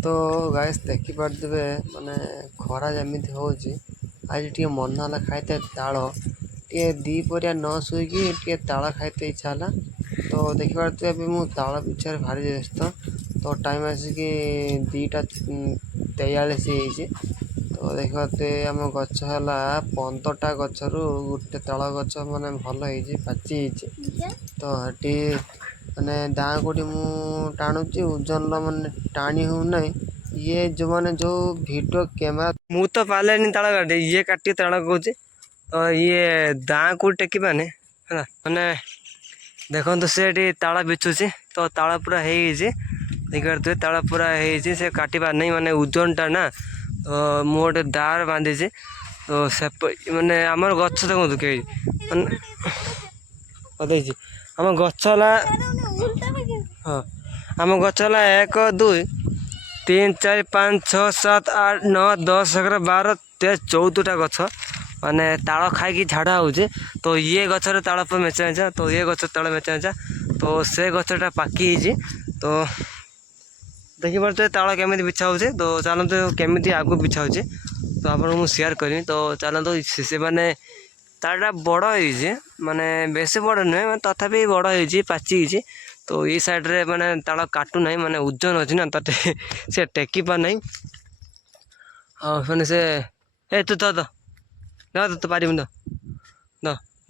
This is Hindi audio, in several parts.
तो गाइस देखी पार्थिबे माने खरा जमीती होची आज टे मन है खाइते ताल टे दीपरिया न शुईकी टे ताल खाइते इच्छा है। तो देखी पार्थिबे मु ताल पिछे भारी व्यस्त तो टाइम आसिक 2:43 तो देखी पार्थिबे आम गछ है 15टा गचरू गोटे ताल गछ माने भल पाची तो हटी माने दाँ कोटी मु टाणुची ओजन माने टाणी हो ना ये जो माने जो वीडियो कैमरा मु तो पाले ताल काटे ये काटी ताल कौच तो ये दाँ को टेकी पाने है माने देखो तो से ताल बिछुची तो ताल पूरा देखिए ताल पूरा से काटी पार नहीं माने ओजन टा ना तो मु गोटे दार बांधी तो से माने आमर गछ देखो कई माने आम गछ हाँ आम गछ 1 2 3 4 5 6 7 8 9 10 11 12 13 14टा गछ माने ताल खाई झाड़ा हो तो ये गचर ताल पर मेचा मेचा तो ये गच ताल मेचा मेचा तो से गचटा पाकी तो देखी पारे ताल केमी बिछा हो तो चलते केमी आगू बिछा हो तो आपको शेयर करी तो चलते से मैंने तालटा बड़ हो माने बेसी बड़ नुहे तथापि बड़ हो पाची तो ये साइड रे माने ताल काटू ना माने ओजन अच्छी ना तो से टेकी पार ना मैंने से ए तू तो तो पार तो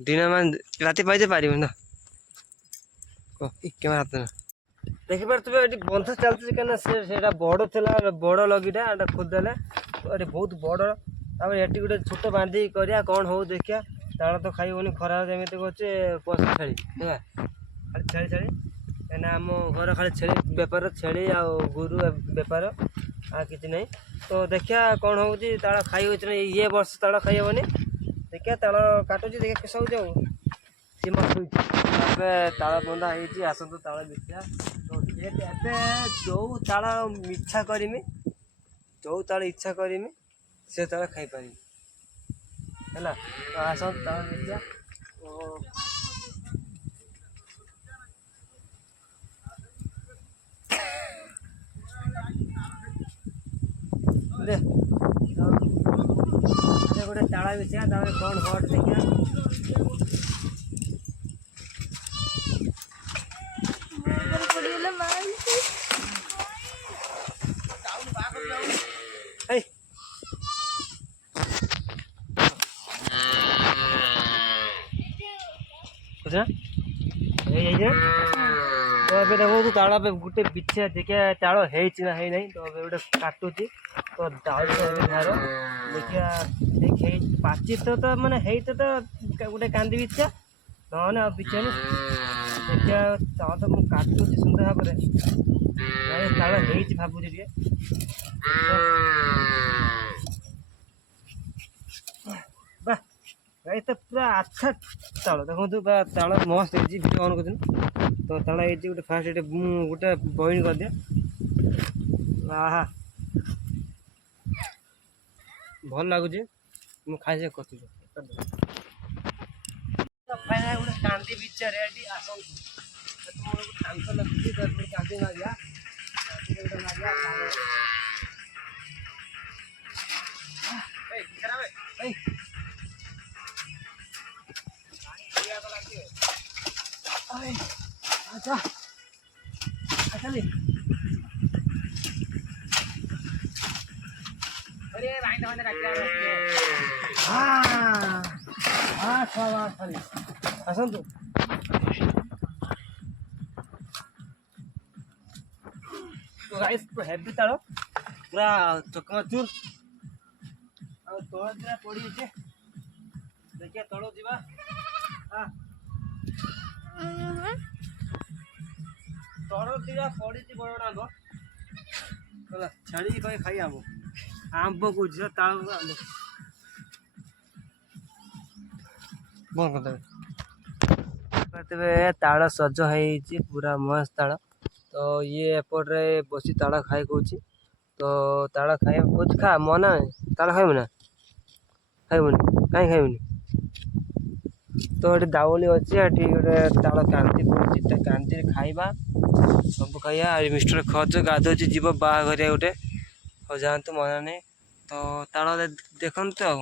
दिन मान राति पाइजे पार क्या हाथ ना देखी पारे ये बंध चलती कहीं बड़ थी बड़ लगीटा खोदेले तो ये बहुत बड़ ये गोटे छोट बांधी करा कौन हो देखिया ताल तो खाइबनी खरा जमी अच्छे पशु छेली खाली छेली छेली कहीं आम घर खाली छेली बेपार छेली आ गुरु बेपार आ कि नहीं तो देखिया कौन हो ताल खाई ये वर्ष ताल खाइबनी देखिया ताल काटुची देखिए किस हो सीमा ताल बंधा हो आसतु ताल देखिया तो जो ताल इच्छा करमी जो ताल इच्छा करमी से ताल खाई पारि है तो आस ताल देखिया गोटे ताल बिछा कौन हट देखिया तो अभी देखो ताल गोटे बिछा देखिए ताल है ना तो अभी गोटे काटुची तो ताल धार देखिया देखे पाची तो माने है तो गोटे कांदी बिछा ना बिछा देखिया ताल तो मुझे काटुची सुंदर भाव में ताल है भावुची ये तो पूरा अच्छा ताल देखो ताल मस्त भिडियो ऑन कर तो ताल ये गोटे फास्ट गोटे बॉइल कर दिया आहा भल लगुच खाई कचु गोटे कांदी बिचा रेडी आसतु लगुच कांदी मारिया अच्छा चलिए अरे आसतु तो गाइस पूरा हेवी ताल पूरा चकमाचूर तल दिना पड़ी देखिए तल जा तल दिना पड़ी बड़ डांग छाड़ी कहीं खाई आंब कौच ताल आंब बंद करते ताल सज हो पूरा मस्त ताल तो ये एपटे बसी ताल खाई कौच तो ताल खाई कौच खा मना ताल खाइबू ना खाइबुनि कहीं खाइबुनि तो ये दाउली अच्छी ये गोटे ताड़ कांति पड़े कांति खाइबा सब खाइबा मिस्टर खर्च गाधो जीव बाहर गोटे हो जातु मन नहीं तो ताड़ देखते